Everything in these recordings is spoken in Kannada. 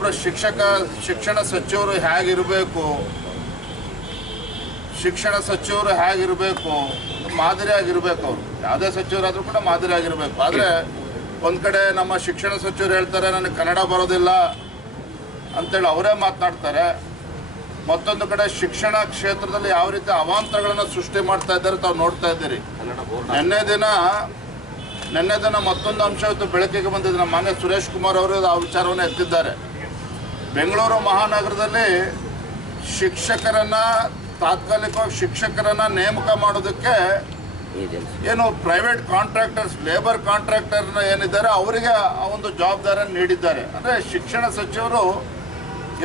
ಒಬ್ಬರು ಶಿಕ್ಷಣ ಸಚಿವರು ಹೇಗಿರಬೇಕು, ಶಿಕ್ಷಣ ಸಚಿವರು ಹೇಗಿರಬೇಕು, ಮಾದರಿಯಾಗಿರ್ಬೇಕು. ಅವರು ಯಾವುದೇ ಸಚಿವರಾದರೂ ಕೂಡ ಮಾದರಿಯಾಗಿರಬೇಕು. ಆದರೆ ಒಂದು ಕಡೆ ನಮ್ಮ ಶಿಕ್ಷಣ ಸಚಿವರು ಹೇಳ್ತಾರೆ ನನಗೆ ಕನ್ನಡ ಬರೋದಿಲ್ಲ ಅಂತೇಳಿ ಅವರೇ ಮಾತನಾಡ್ತಾರೆ. ಮತ್ತೊಂದು ಕಡೆ ಶಿಕ್ಷಣ ಕ್ಷೇತ್ರದಲ್ಲಿ ಯಾವ ರೀತಿ ಅವಾಂತರಗಳನ್ನು ಸೃಷ್ಟಿ ಮಾಡ್ತಾ ಇದ್ದಾರೆ ತಾವು ನೋಡ್ತಾ ಇದ್ದೀರಿ. ನಿನ್ನೆ ದಿನ ಮತ್ತೊಂದು ಅಂಶ ಇವತ್ತು ಬೆಳಕಿಗೆ ಬಂದಿದೆ. ನಮ್ಮ ಮಾನ್ಯ ಸುರೇಶ್ ಕುಮಾರ್ ಅವರು ಆ ವಿಚಾರವನ್ನು ಎತ್ತಿದ್ದಾರೆ. ಬೆಂಗಳೂರು ಮಹಾನಗರದಲ್ಲಿ ತಾತ್ಕಾಲಿಕವಾಗಿ ಶಿಕ್ಷಕರನ್ನು ನೇಮಕ ಮಾಡೋದಕ್ಕೆ ಏನು ಪ್ರೈವೇಟ್ ಕಾಂಟ್ರಾಕ್ಟರ್ಸ್, ಲೇಬರ್ ಕಾಂಟ್ರಾಕ್ಟರ್ನ ಏನಿದ್ದಾರೆ ಅವರಿಗೆ ಆ ಒಂದು ಜವಾಬ್ದಾರಿಯನ್ನು ನೀಡಿದ್ದಾರೆ. ಅಂದರೆ ಶಿಕ್ಷಣ ಸಚಿವರು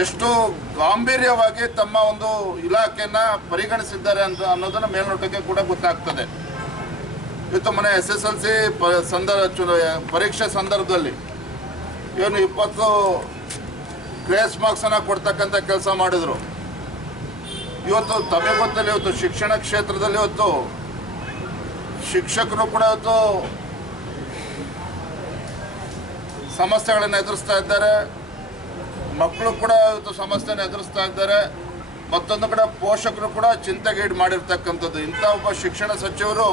ಎಷ್ಟು ಗಾಂಭೀರ್ಯವಾಗಿ ತಮ್ಮ ಒಂದು ಇಲಾಖೆಯನ್ನು ಪರಿಗಣಿಸಿದ್ದಾರೆ ಅನ್ನೋದನ್ನು ಮೇಲ್ನೋಟಕ್ಕೆ ಕೂಡ ಗೊತ್ತಾಗ್ತದೆ. ಇವತ್ತು ಮನೆ SSLC ಪರೀಕ್ಷೆ ಸಂದರ್ಭದಲ್ಲಿ ಇವನು 20 ಗ್ರೇಸ್ ಮಾರ್ಕ್ಸನ್ನು ಕೊಡ್ತಕ್ಕಂಥ ಕೆಲಸ ಮಾಡಿದರು. ಇವತ್ತು ತಮಗೆ ಗೊತ್ತಲ್ಲಿ ಇವತ್ತು ಶಿಕ್ಷಣ ಕ್ಷೇತ್ರದಲ್ಲಿ ಇವತ್ತು ಶಿಕ್ಷಕರು ಕೂಡ ಇವತ್ತು ಸಮಸ್ಯೆಗಳನ್ನು ಎದುರಿಸ್ತಾ ಇದ್ದಾರೆ, ಮಕ್ಕಳು ಕೂಡ ಇವತ್ತು ಸಮಸ್ಯೆಯನ್ನು ಎದುರಿಸ್ತಾ ಇದ್ದಾರೆ. ಮತ್ತೊಂದು ಕಡೆ ಪೋಷಕರು ಕೂಡ ಚಿಂತೆಗೀಡು ಮಾಡಿರ್ತಕ್ಕಂಥದ್ದು. ಇಂಥ ಒಬ್ಬ ಶಿಕ್ಷಣ ಸಚಿವರು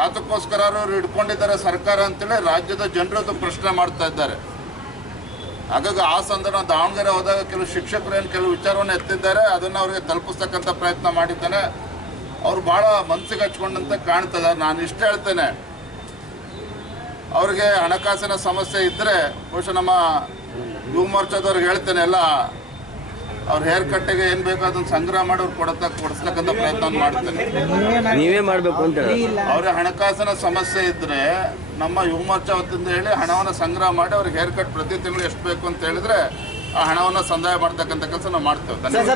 ಯಾತಕ್ಕೋಸ್ಕರ ಅವರು ಹಿಡ್ಕೊಂಡಿದ್ದಾರೆ ಸರ್ಕಾರ ಅಂತೇಳಿ ರಾಜ್ಯದ ಜನರು ಪ್ರಶ್ನೆ ಮಾಡ್ತಾ ಇದ್ದಾರೆ. ಹಾಗಾಗಿ ಆ ಸಂದರ್ಭ ದಾವಣಗೆರೆ ಹೋದಾಗ ಕೆಲವು ಶಿಕ್ಷಕರು ಏನು ಕೆಲವು ವಿಚಾರವನ್ನು ಎತ್ತಿದ್ದಾರೆ, ಅದನ್ನು ಅವರಿಗೆ ತಲುಪಿಸ್ತಕ್ಕಂಥ ಪ್ರಯತ್ನ ಮಾಡಿದ್ದೇನೆ. ಅವರು ಭಾಳ ಮನಸ್ಸಿಗೆ ಹಚ್ಕೊಂಡಂತೆ ಕಾಣ್ತದೆ. ನಾನು ಇಷ್ಟು ಹೇಳ್ತೇನೆ, ಅವ್ರಿಗೆ ಹಣಕಾಸಿನ ಸಮಸ್ಯೆ ಇದ್ದರೆ ಬಹುಶಃ ನಮ್ಮ ಯುವ ಮೋರ್ಚಾದವ್ರಿಗೆ ಹೇಳ್ತೇನೆ, ಎಲ್ಲ ಅವ್ರ ಹೇರ್ ಕಟ್ಟಿಗೆ ಏನು ಬೇಕೋ ಅದನ್ನು ಸಂಗ್ರಹ ಮಾಡಿ ಅವ್ರು ಕೊಡಿಸ್ತಕ್ಕಂಥ ಪ್ರಯತ್ನ ಮಾಡ್ತೇನೆ. ನೀವೇ ಮಾಡಬೇಕು ಅಂತ ಅವ್ರಿಗೆ ಹಣಕಾಸಿನ ಸಮಸ್ಯೆ ಇದ್ದರೆ ನಮ್ಮ ಯುವ ಮೋರ್ಚಾ ವತಿಯಿಂದ ಹೇಳಿ ಹಣವನ್ನು ಸಂಗ್ರಹ ಮಾಡಿ ಅವ್ರಿಗೆ ಹೇರ್ ಕಟ್ ಪ್ರತಿ ತಿಂಗಳು ಎಷ್ಟು ಬೇಕು ಅಂತ ಹೇಳಿದ್ರೆ ಆ ಹಣವನ್ನು ಸಂದಾಯ ಮಾಡ್ತಕ್ಕಂಥ ಕೆಲಸ ನಾವು ಮಾಡ್ತೇವೆ.